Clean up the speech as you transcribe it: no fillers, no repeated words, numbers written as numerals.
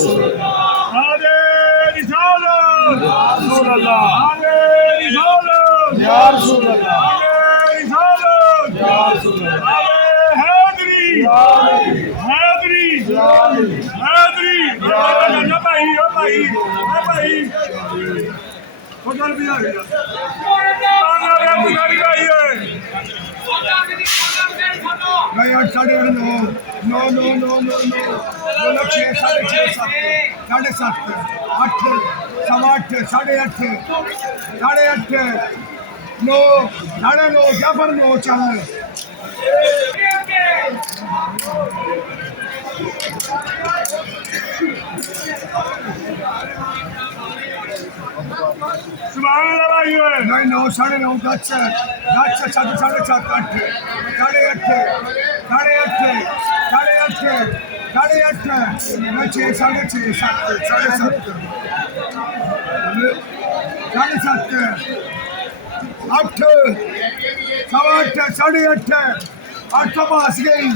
आगे रिसालत या रसूल अल्लाह आगे रिसालत या रसूल अल्लाह आगे रिसालत या रसूल अल्लाह आगे हैदरी हैदरी हैदरी ना भाई ओ भाई वो गल भी आ गई ताना रे पुजारी भाई है नहीं 8 साढ़े 9 9 9 9 9 9 6 साढ़े 6 7 साढ़े 7 8 सवा 8 साढ़े 8 साढ़े 8 9 साढ़े 9 जाफर 9 चल सुभान अल्लाह भाई है नहीं 9 साढ़े 9 10 साढ़े 7 8 साढ़े 8 साढ़े 8 साढ़े 8 साढ़े 8 मैं 6 साढ़े 6 7 साढ़े 7 साढ़े 7 8 सवा 8 साढ़े 8 8 पास गई